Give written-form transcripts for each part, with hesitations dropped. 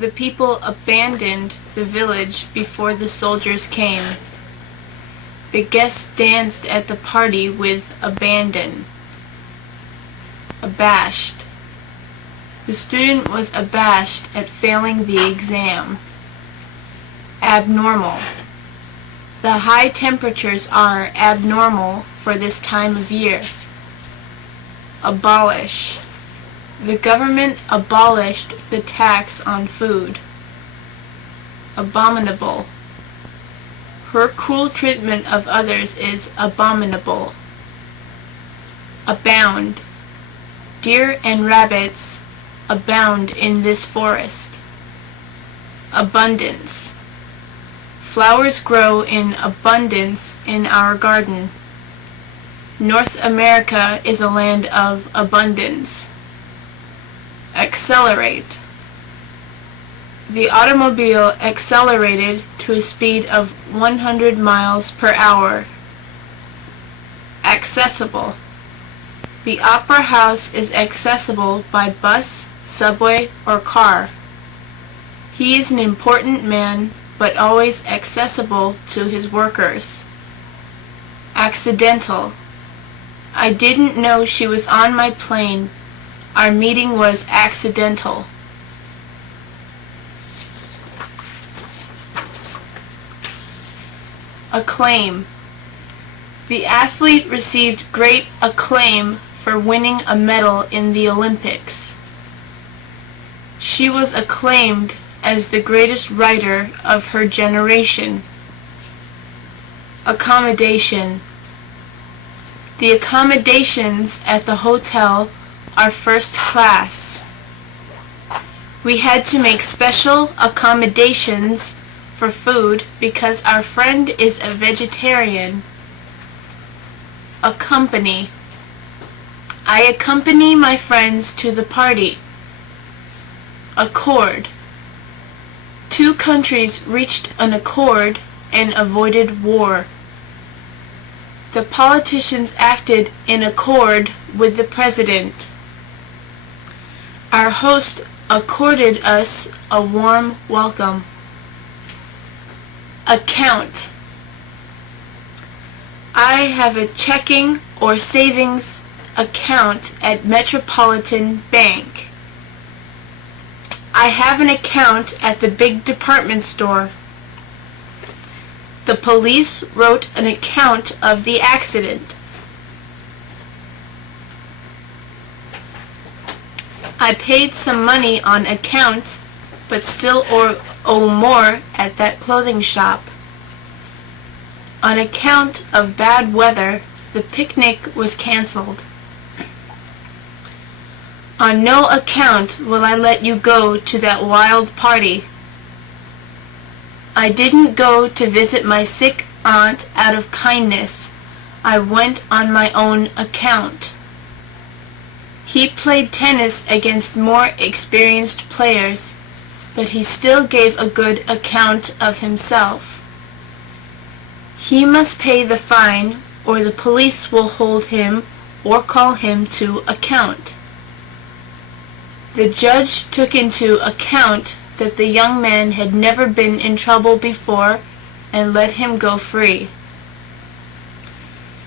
The people abandoned the village before the soldiers came. The guests danced at the party with abandon. Abashed. The student was abashed at failing the exam. Abnormal. The high temperatures are abnormal for this time of year. Abolish. The government abolished the tax on food. Abominable. Her cruel treatment of others is abominable. Abound. Deer and rabbits abound in this forest. Abundance. Flowers grow in abundance in our garden. North America is a land of abundance. Accelerate. The automobile accelerated to a speed of 100 miles per hour. Accessible. The opera house is accessible by bus, subway, or car. He is an important man, but always accessible to his workers. Accidental. I didn't know she was on my plane. Our meeting was accidental. Acclaim. The athlete received great acclaim for winning a medal in the Olympics. She was acclaimed as the greatest writer of her generation. Accommodation. The accommodations at the hotel are first class. We had to make special accommodations for food because our friend is a vegetarian. Accompany. I accompany my friends to the party. Accord. Two countries reached an accord and avoided war. The politicians acted in accord with the president. Our host accorded us a warm welcome. Account. I have a checking or savings account at Metropolitan Bank. I have an account at the big department store. The police wrote an account of the accident. I paid some money on account, but still owe more at that clothing shop. On account of bad weather, the picnic was canceled. On no account will I let you go to that wild party. I didn't go to visit my sick aunt out of kindness. I went on my own account. He played tennis against more experienced players, but he still gave a good account of himself. He must pay the fine, or the police will hold him or call him to account. The judge took into account that the young man had never been in trouble before and let him go free.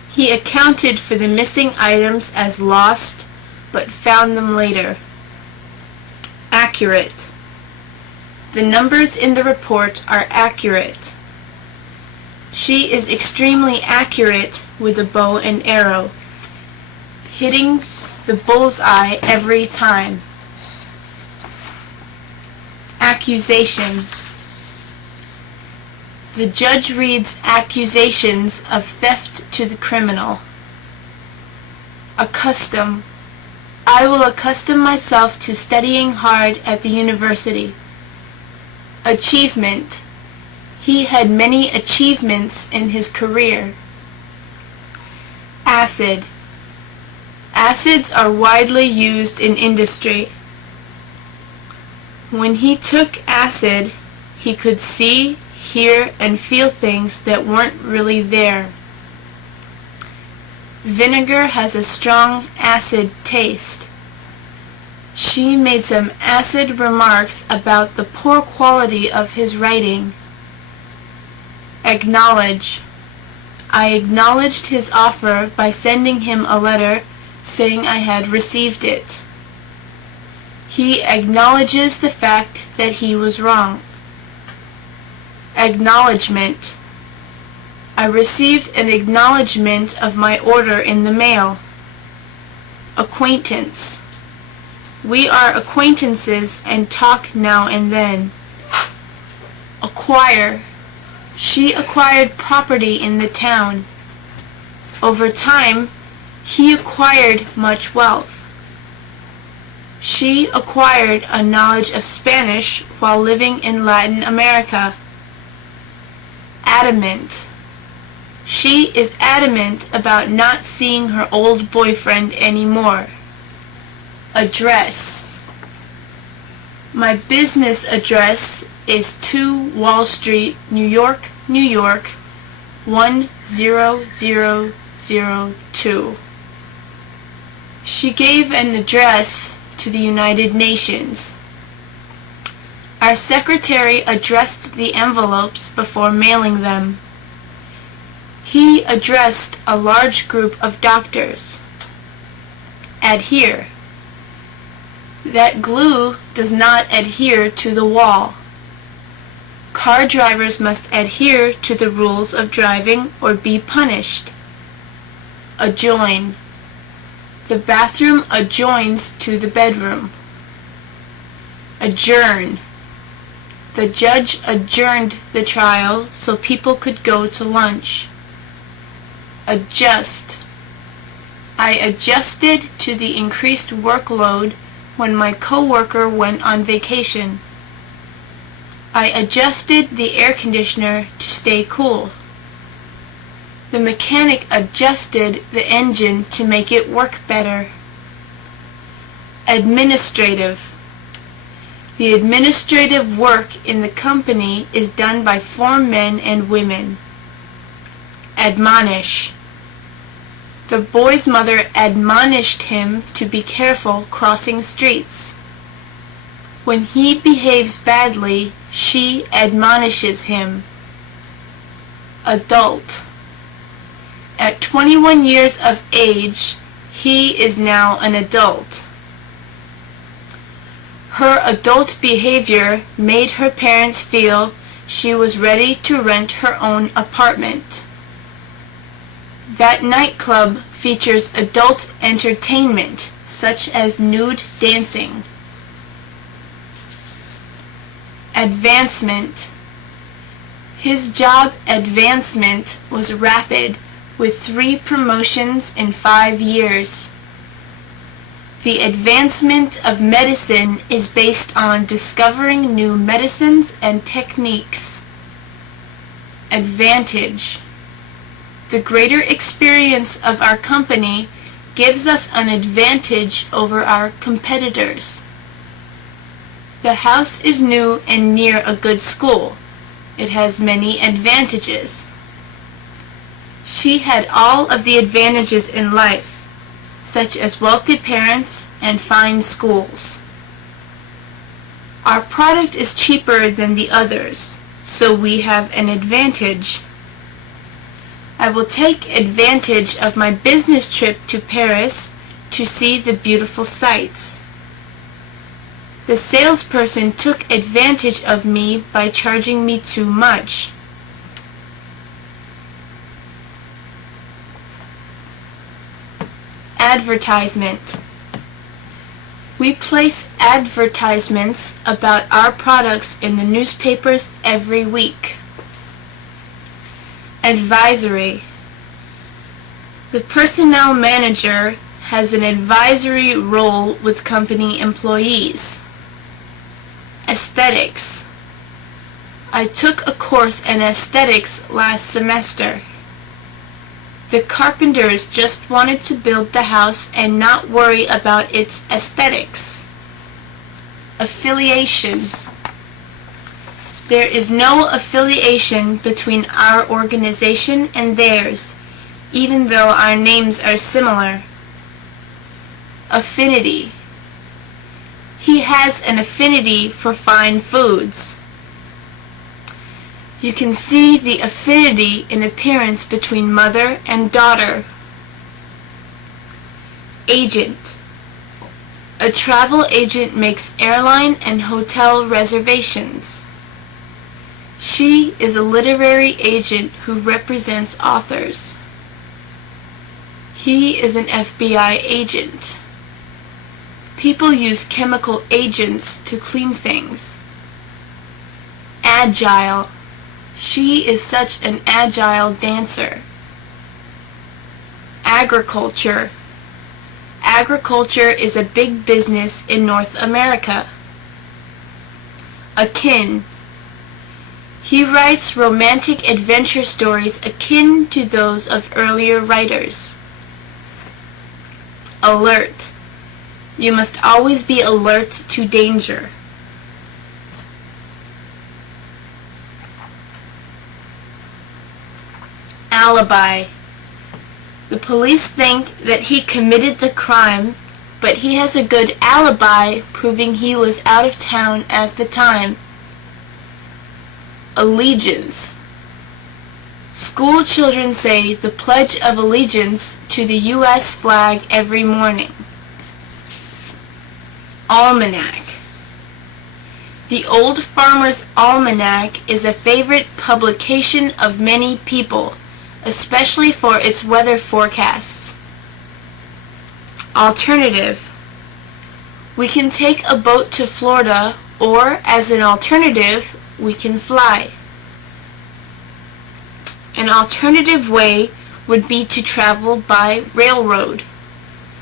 He accounted for the missing items as lost, but found them later. Accurate. The numbers in the report are accurate. She is extremely accurate with a bow and arrow, hitting the bullseye every time. Accusation. The judge reads accusations of theft to the criminal. Accustom. I will accustom myself to studying hard at the university. Achievement. He had many achievements in his career. Acid. Acids are widely used in industry. When he took acid, he could see, hear, and feel things that weren't really there. Vinegar has a strong acid taste. She made some acid remarks about the poor quality of his writing. Acknowledge. I acknowledged his offer by sending him a letter saying I had received it. He acknowledges the fact that he was wrong. Acknowledgement. I received an acknowledgement of my order in the mail. Acquaintance. We are acquaintances and talk now and then. Acquire. She acquired property in the town. Over time, he acquired much wealth. She acquired a knowledge of Spanish while living in Latin America. Adamant. She is adamant about not seeing her old boyfriend anymore. Address. My business address is 2 Wall Street, New York, New York, 10002. She gave an address to the United Nations. Our secretary addressed the envelopes before mailing them. He addressed a large group of doctors. Adhere. That glue does not adhere to the wall. Car drivers must adhere to the rules of driving or be punished. Adjoin. The bathroom adjoins to the bedroom. Adjourn. The judge adjourned the trial so people could go to lunch. Adjust. I adjusted to the increased workload when my coworker went on vacation. I adjusted the air conditioner to stay cool. The mechanic adjusted the engine to make it work better. Administrative. The administrative work in the company is done by 4 men and women. Admonish. The boy's mother admonished him to be careful crossing streets. When he behaves badly, she admonishes him. Adult. At 21 years of age, he is now an adult. Her adult behavior made her parents feel she was ready to rent her own apartment. That nightclub features adult entertainment, such as nude dancing. Advancement. His job advancement was rapid, with 3 promotions in 5 years. The advancement of medicine is based on discovering new medicines and techniques. Advantage. The greater experience of our company gives us an advantage over our competitors. The house is new and near a good school. It has many advantages. She had all of the advantages in life, such as wealthy parents and fine schools. Our product is cheaper than the others, so we have an advantage. I will take advantage of my business trip to Paris to see the beautiful sights. The salesperson took advantage of me by charging me too much. Advertisement. We place advertisements about our products in the newspapers every week. Advisory. The personnel manager has an advisory role with company employees. Aesthetics. I took a course in aesthetics last semester. The carpenters just wanted to build the house and not worry about its aesthetics. Affiliation. There is no affiliation between our organization and theirs, even though our names are similar. Affinity. He has an affinity for fine foods. You can see the affinity in appearance between mother and daughter. Agent. A travel agent makes airline and hotel reservations. She is a literary agent who represents authors. He is an FBI agent. People use chemical agents to clean things. Agile. She is such an agile dancer. Agriculture. Agriculture is a big business in North America. Akin. He writes romantic adventure stories akin to those of earlier writers. Alert. You must always be alert to danger. Alibi. The police think that he committed the crime, but he has a good alibi proving he was out of town at the time. Allegiance. School children say the Pledge of Allegiance to the U.S. flag every morning. Almanac. The Old Farmer's Almanac is a favorite publication of many people, especially for its weather forecasts. Alternative. We can take a boat to Florida, or as an alternative, we can fly. An alternative way would be to travel by railroad.